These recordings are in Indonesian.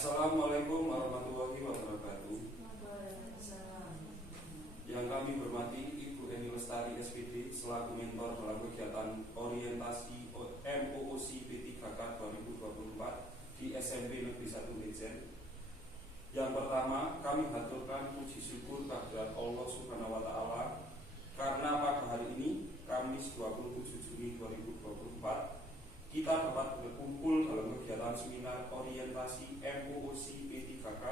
Assalamualaikum warahmatullahi wabarakatuh. Yang kami hormati Ibu Eni Lestari SPD selaku mentor dalam kegiatan orientasi MOOC P3K 2024 di SMP Negeri 1 Lejen. Yang pertama, kami haturkan puji syukur kehadirat Allah Subhanahu wa taala karena pada hari ini Kamis 27 Juni 2024 kita dapat berkumpul dalam kegiatan seminar orientasi MOOC P3K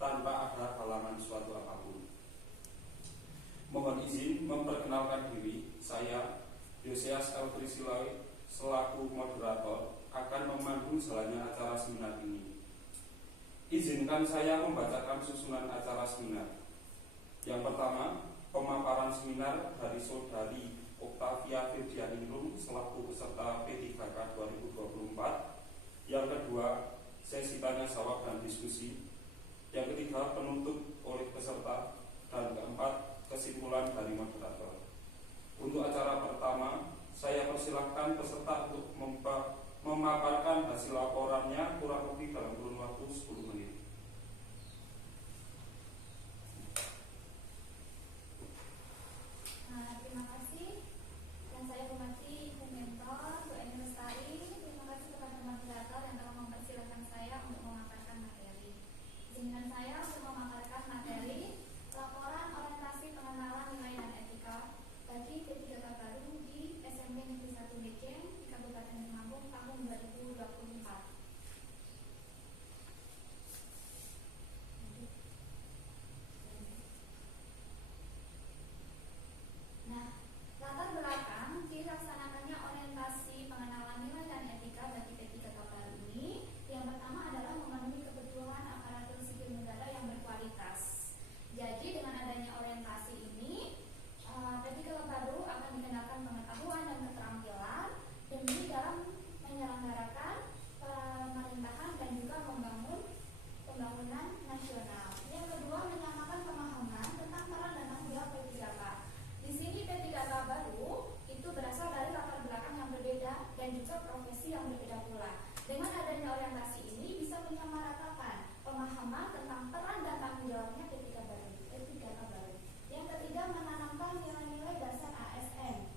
tanpa ada halangan suatu apapun. Mohon izin memperkenalkan diri, saya Yosias L. Prisilai selaku moderator akan memandu jalannya acara seminar ini. Izinkan saya membacakan susunan acara seminar. Yang pertama, pemaparan seminar dari Saudari Oktavia Firdianingrum selaku peserta P3K 2024. Yang kedua, sesi tanya jawab dan diskusi. Yang ketiga, penutup oleh peserta. Dan keempat, kesimpulan dari moderator. Untuk acara pertama, saya persilahkan peserta untuk memaparkan hasil laporannya kurang lebih dalam kurun waktu 10 menit. Terima kasih. Yang saya hormati Ibu Mentor, Bu Eni Lestari. Terima kasih kepada moderator yang telah mempersilahkan saya untuk memaparkan materi. Izinkan saya untuk memaparkan materi laporan orientasi pengenalan nilai dan etika bagi P3K baru di SMP Negeri 1 Lejen di Kabupaten Temanggung tahun 2024. Nah, latar belakang dilaksanakannya orientasi pengenalan nilai dan etika bagi P3K baru ini, yang pertama adalah memenuhi kebutuhan aparatur sipil negara yang berkualitas. Jadi dengan adanya orientasi ini, P3K baru akan dikenalkan pengetahuan dan keterampilan demi dalam menyelenggarakan pemerintahan dan juga membangun pembangunan nasional. Yang kedua, menyamakan pemahaman tentang peran dan tanggung jawab P3K. Di sini P3K baru itu berasal dari latar belakang yang berbeda dan juga profesi yang berbeda pula. Dengan adanya orientasi ini bisa menyamaratakan pemahaman tentang peran dan tanggung jawabnya P3K baru. Yang ketiga, menanamkan nilai-nilai dasar ASN.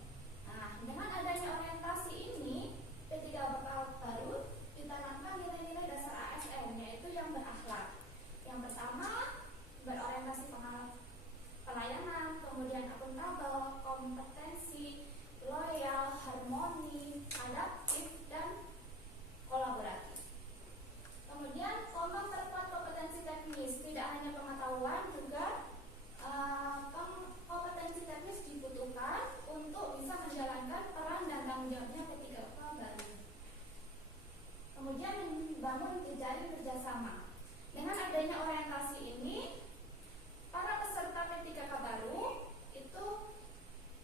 Nah, dengan adanya orientasi ini P3K baru ditanamkan nilai-nilai dasar ASN, yaitu yang berakhlak. Yang pertama, berorientasi pelayanan, kemudian akuntabel, kompetensi, loyal, harmoni, adaptif, dan kolaboratif. Kemudian memperkuat kompetensi teknis, tidak hanya pengetahuan, juga kompetensi teknis dibutuhkan untuk bisa menjalankan peran dan tanggung jawabnya P3K baru. Kemudian membangun jejaring kerjasama. Dengan adanya orientasi ini, para peserta P3K baru itu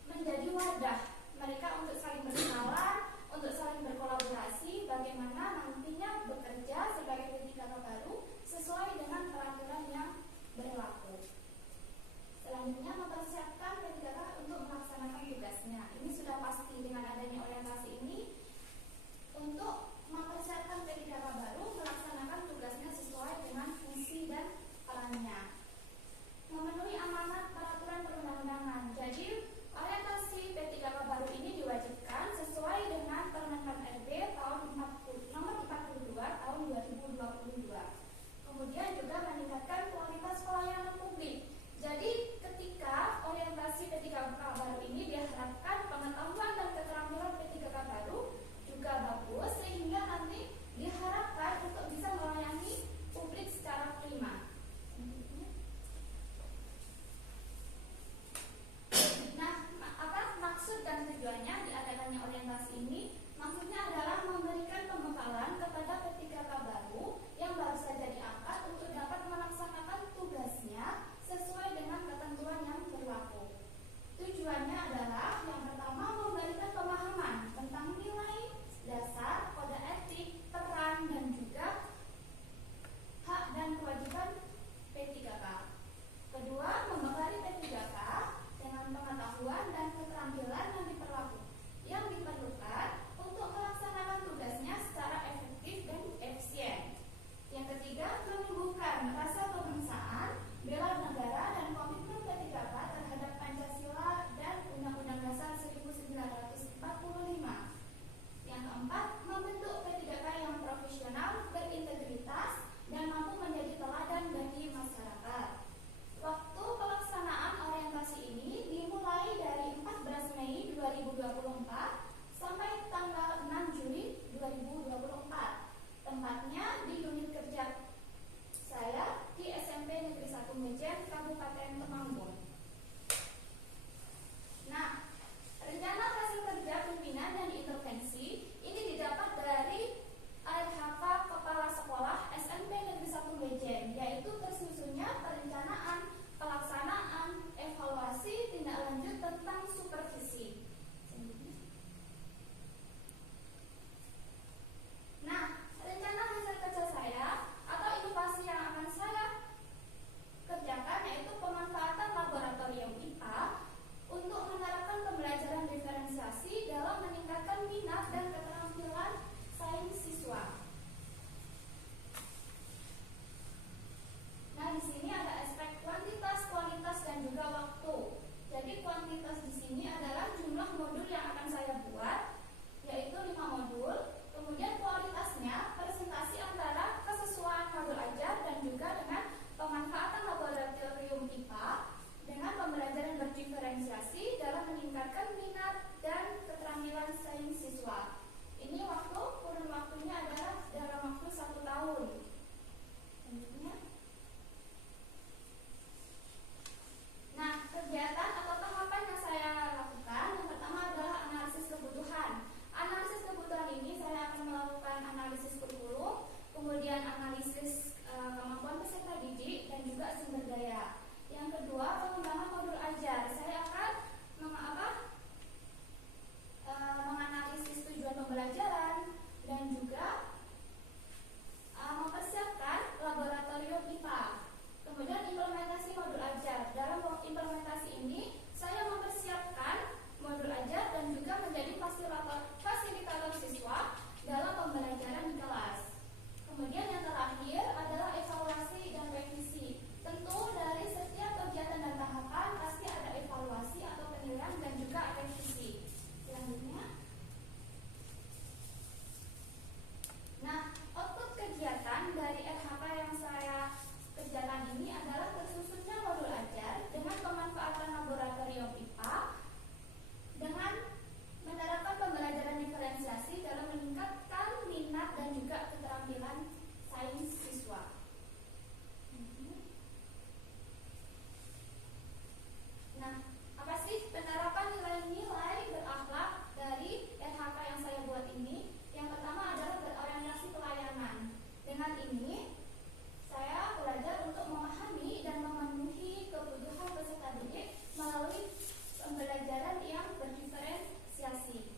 menjadi wadah mereka untuk saling berkenalan, untuk saling berkolaborasi, bagaimana nantinya bekerja sebagai P3K baru sesuai dengan peraturan yang berlaku. Selanjutnya, mempersiapkan P3K untuk melaksanakan tugasnya. Ini sudah pasti dengan adanya orientasi ini untuk mempersiapkan P3K baru melaksanakan tugasnya sesuai dengan fungsi dan perannya. Memenuhi amanat peraturan perundang-undangan. Jadi orientasi P3K baru ini diwajibkan sesuai dengan Permenkad RB nomor 42 tahun 2022. Kemudian juga meningkatkan kualitas pelayanan publik. Jadi ketika orientasi P3K baru ini diharapkan pengetahuan dan keterampilan P3K baru juga bagus, sehingga Ini kurun waktunya adalah dalam waktu 1 tahun. Selanjutnya. Nah, kegiatan atau tahapan yang saya lakukan yang pertama adalah analisis kebutuhan. Analisis kebutuhan ini saya akan melakukan analisis kurikulum, kemudian analisis kemampuan peserta didik dan juga sumber daya. Yang kedua, pengembangan modul ajar. Saya akan menganalisis tujuan pembelajaran dan juga mempersiapkan laboratorium IPA. Kemudian implementasi modul ajar. Dalam implementasi ini saya mempersiapkan modul ajar dan juga menjadi fasilitator siswa dalam pembelajaran di kelas. Kemudian yang terakhir adalah evaluasi dan revisi. Tentu dari setiap kegiatan dan tahapan pasti ada evaluasi atau penilaian dan juga revisi. Selanjutnya. Nah, output kegiatan dari RHK yang saya kerjakan ini adalah tersusunnya modul ajar dengan pemanfaatan laboratorium IPA dengan menerapkan pembelajaran diferensiasi dalam meningkatkan minat dan juga keterampilan sains siswa. Nah, apa sih penerapan nilai-nilai berakhlak dari RHK yang saya buat ini? Yang pertama adalah berorientasi pelayanan. Dengan ini, saya belajar untuk memahami dan memenuhi kebutuhan peserta didik melalui pembelajaran yang berdiferensiasi.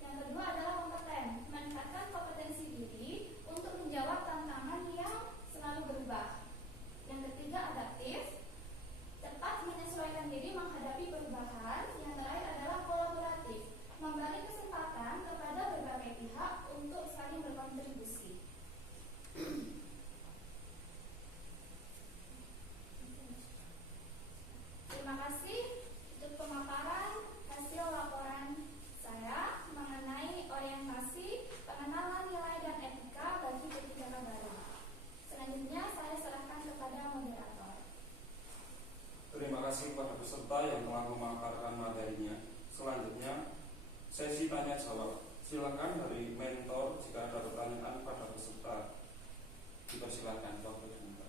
Yang kedua adalah kompeten, meningkatkan kompetensi diri untuk menjawab tantangan yang selalu berubah. Yang ketiga adaptif, cepat menyesuaikan diri menghadapi perubahan. Yang terakhir adalah kolaboratif, memberi kesempatan kepada berbagai pihak untuk saling berkontribusi. Terima kasih untuk pemaparan hasil laporan saya mengenai orientasi pengenalan nilai dan etika bagi P3K baru. Selanjutnya saya serahkan kepada moderator. Terima kasih kepada peserta yang telah memaparkan materinya. Selanjutnya, sesi tanya jawab. Silakan dari mentor jika ada pertanyaan pada peserta. Dipersilakan, Bapak dan Ibu.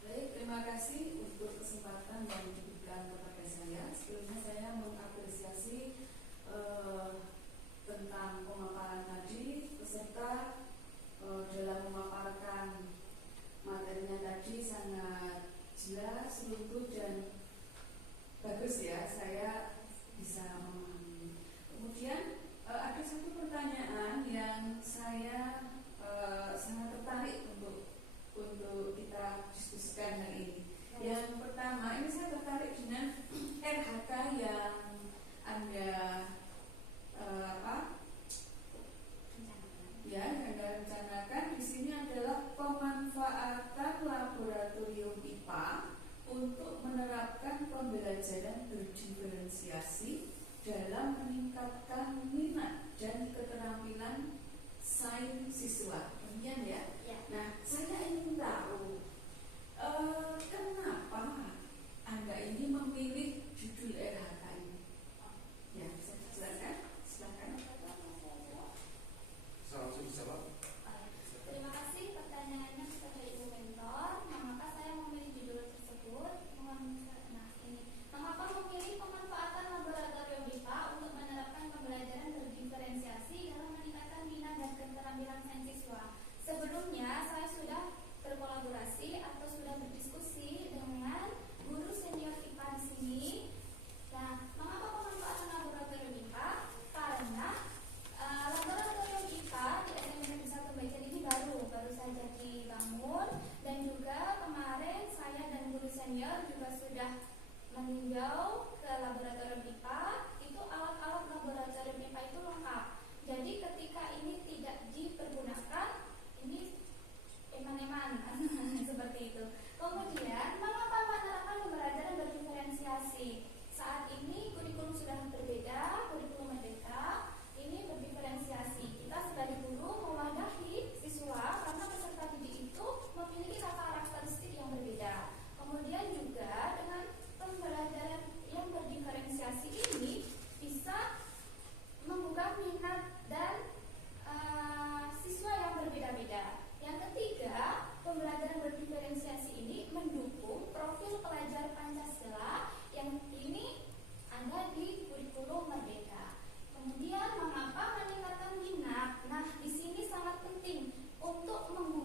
Baik, terima kasih untuk kesempatan yang diberikan kepada saya. Sebelumnya saya mengapresiasi tentang pemaparan tadi. Peserta dalam memaparkan materinya tadi sangat jelas, runtuh dan bagus ya. Saya bisa memahami. Kemudian ada satu pertanyaan yang saya sangat tertarik untuk kita diskusikan hari ini. Yang pertama, ini saya tertarik dengan RHK yang Anda yang Anda rencanakan di sini adalah pemanfaatan laboratorium IPA untuk menerapkan pembelajaran berdiferensiasi dalam meningkatkan minat dan keterampilan sains siswa. Demikian ya. Nah, saya ingin tahu kenapa Anda ini memilih judul RHK ini? Ya, saya jelaskan. Silakan. Langsung dijawab. Terima kasih pertanyaannya kepada Ibu Mentor. Mengapa saya memilih judul tersebut? Mengapa memilih pemanfaatan laboratorium IPA untuk menerapkan pembelajaran berdiferensiasi dalam meningkatkan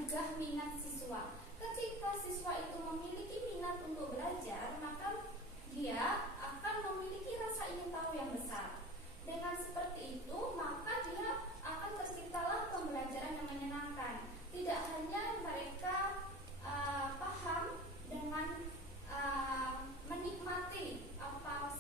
menggugah minat siswa. Ketika siswa itu memiliki minat untuk belajar, maka dia akan memiliki rasa ingin tahu yang besar. Dengan seperti itu, maka dia akan terciptalah pembelajaran yang menyenangkan. Tidak hanya mereka paham dengan menikmati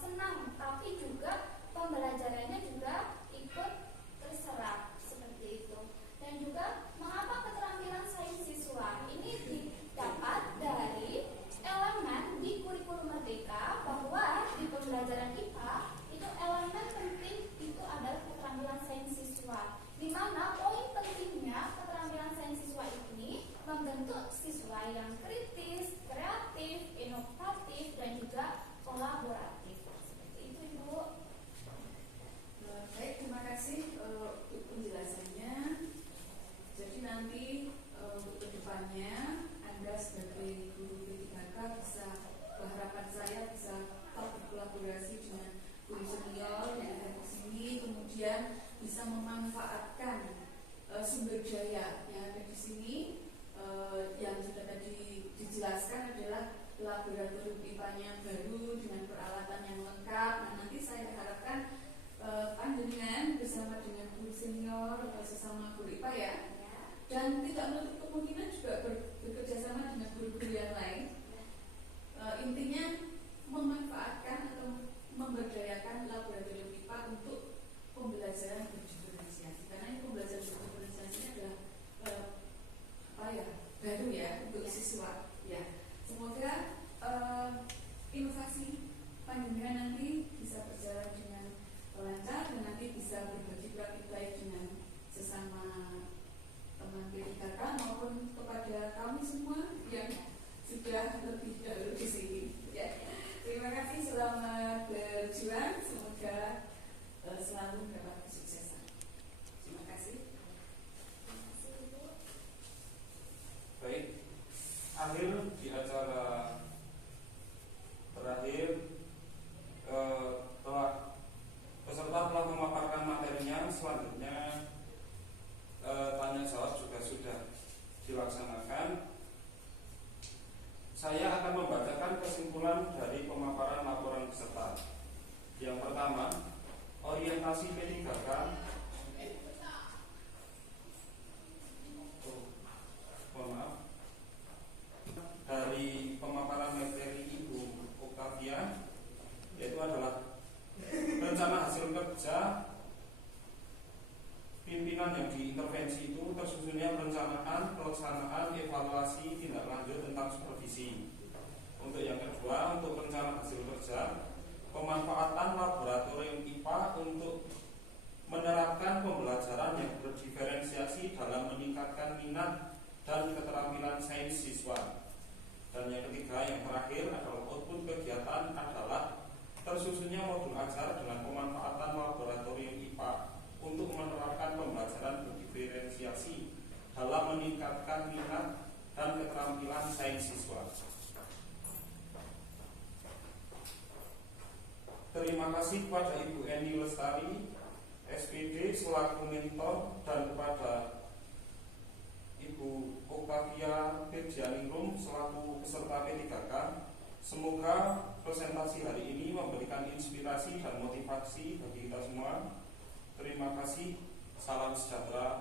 senang, tapi juga pembelajarannya juga ikut terserap seperti itu. Dan juga mengapa keterampilan sains siswa ini didapat dari elemen di kurikulum Merdeka, bahwa di pembelajaran IPA itu elemen penting itu adalah keterampilan sains siswa, di mana poin pentingnya keterampilan sains siswa ini membentuk siswa yang kritis, kreatif, inovatif, dan juga kolaboratif. Seperti itu, Ibu. Baik, terima kasih untuk penjelasannya. Jadi nanti untuk kedepannya Anda sebagai guru P3K bisa, harapan saya bisa tetap berkolaborasi dengan guru senior yang ada di sini, kemudian bisa memanfaatkan sumber daya yang ada di sini. Yang sudah tadi dijelaskan adalah laboratorium IPA-nya baru dengan peralatan yang lengkap. Nah, nanti saya harapkan panjenengan bersama dengan guru senior atau sesama guru IPA ya, dan tidak menutup kemungkinan juga bekerja sama dengan guru-guru yang lain. Intinya memanfaatkan atau memberdayakan laboratorium IPA untuk pembelajaran berdiferensiasi, karena ini pembelajaran berdiferensiasi adalah baru ya untuk siswa ya. Semoga inovasi panjenengan nanti bisa berjalan dengan lancar dan nanti bisa berbagi praktik baik dengan sesama teman P3K maupun kepada kami semua yang sudah lebih dahulu di sini ya. Terima kasih, selamat berjuang, semoga selalu mendapat kesuksesan. Terima kasih. Baik, akhir di acara terakhir peserta telah memaparkan materinya. Selanjutnya tanya jawab juga sudah dilaksanakan. Saya akan membacakan kesimpulan dari pemaparan laporan peserta. Yang pertama, orientasi P3K. Dari pemaparan materi Ibu Octavia, yaitu adalah rencana hasil kerja pimpinan yang diintervensi itu tersusunnya perencanaan, pelaksanaan, evaluasi, tindak lanjut tentang supervisi. Untuk yang kedua, untuk rencana hasil kerja, pemanfaatan laboratorium IPA untuk menerapkan pembelajaran yang berdiferensiasi dalam meningkatkan minat dan keterampilan sains siswa. Dan yang ketiga, yang terakhir adalah output kegiatan adalah tersusunnya modul ajar dengan pemanfaatan laboratorium IPA untuk menerapkan pembelajaran berdiferensiasi dalam meningkatkan minat dan keterampilan sains siswa. Terima kasih kepada Ibu Eni Lestari, SPD selaku mentor, dan kepada Ibu Octavia Pirjaningrum selaku peserta P3K. Semoga presentasi hari ini memberikan inspirasi dan motivasi bagi kita semua. Terima kasih. Salam sejahtera.